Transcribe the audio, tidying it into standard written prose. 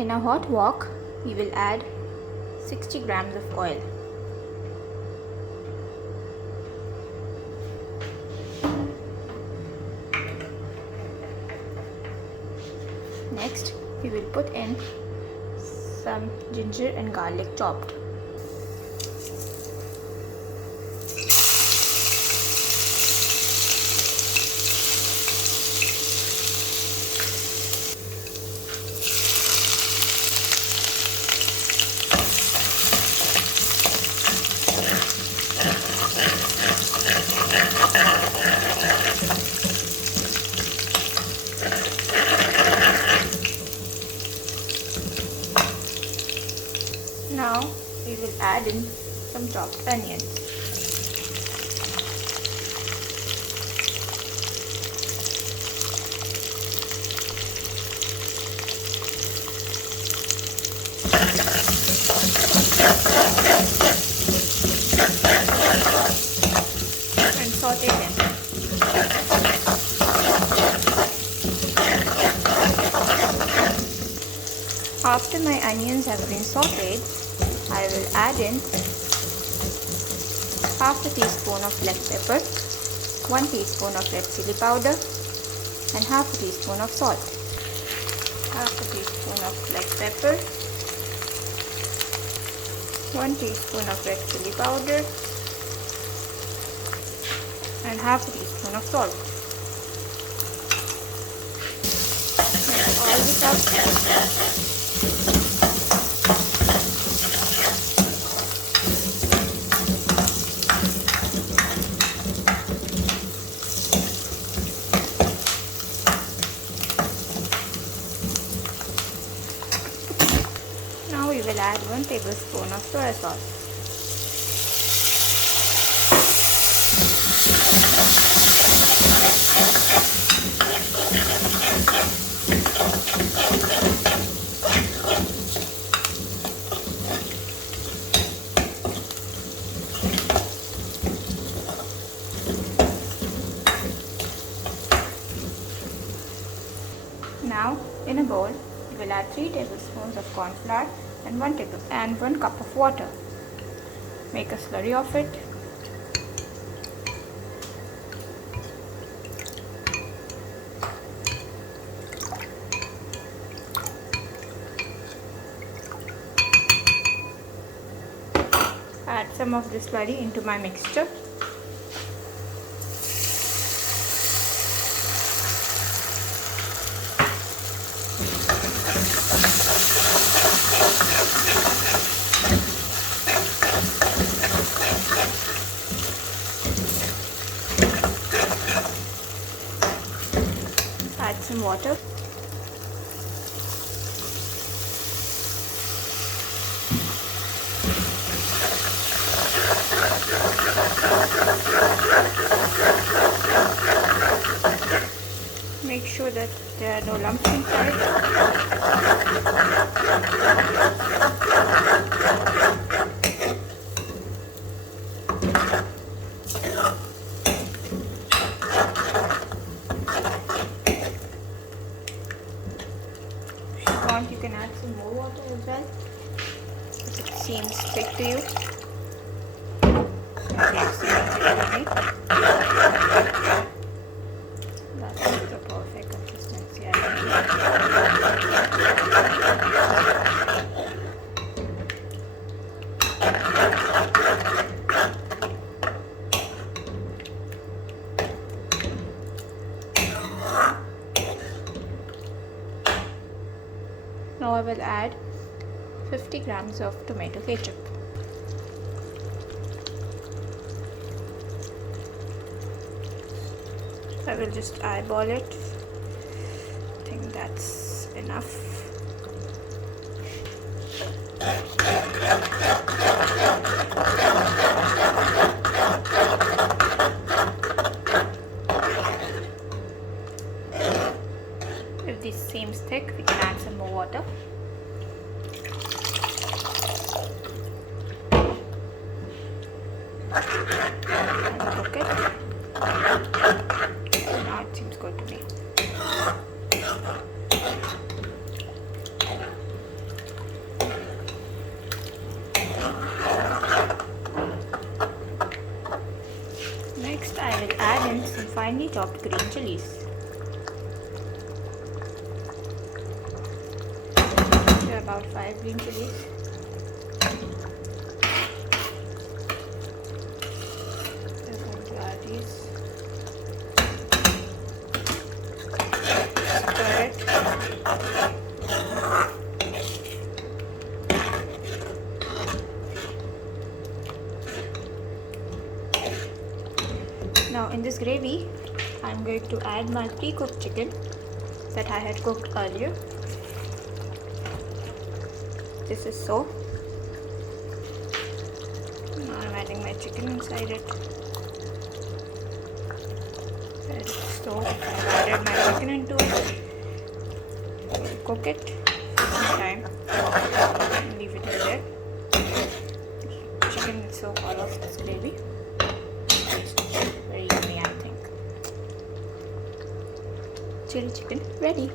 In a hot wok, we will add 60 grams of oil. Next, we will put in some ginger and garlic chopped. Now we will add in some chopped onions. And saute them. After my onions have been sauteed, I will add in half a teaspoon of black pepper, 1 teaspoon of red chili powder and half a teaspoon of salt. Half a teaspoon of black pepper, 1 teaspoon of red chili powder and half a teaspoon of salt. Mix all this up. Now we will add 1 tablespoon of soy sauce. Now in a bowl, we will add 3 tablespoons of corn flour and 1 cup of water. Make a slurry of it. Add some of this slurry into my mixture. Add some water. Make sure that there are no lumps inside. If you want, you can add some more water as well if it seems thick to you. That's the perfect consistency, I Now I will add 50 grams of tomato ketchup. I will just eyeball it. I think that's enough. If this seems thick, we can add some more water. And cook it. Now it seems good to me. chopped green chilies. There are about 5 green chilies. We're going to add these. Stir it. Now in this gravy, I'm going to add my pre-cooked chicken that I had cooked earlier. This is so. Now I'm adding my chicken inside it. So I've added my chicken into it. Cook it for some time. Leave it in there. Chicken will soak all of this gravy. Very yummy, I think. Chili chicken ready.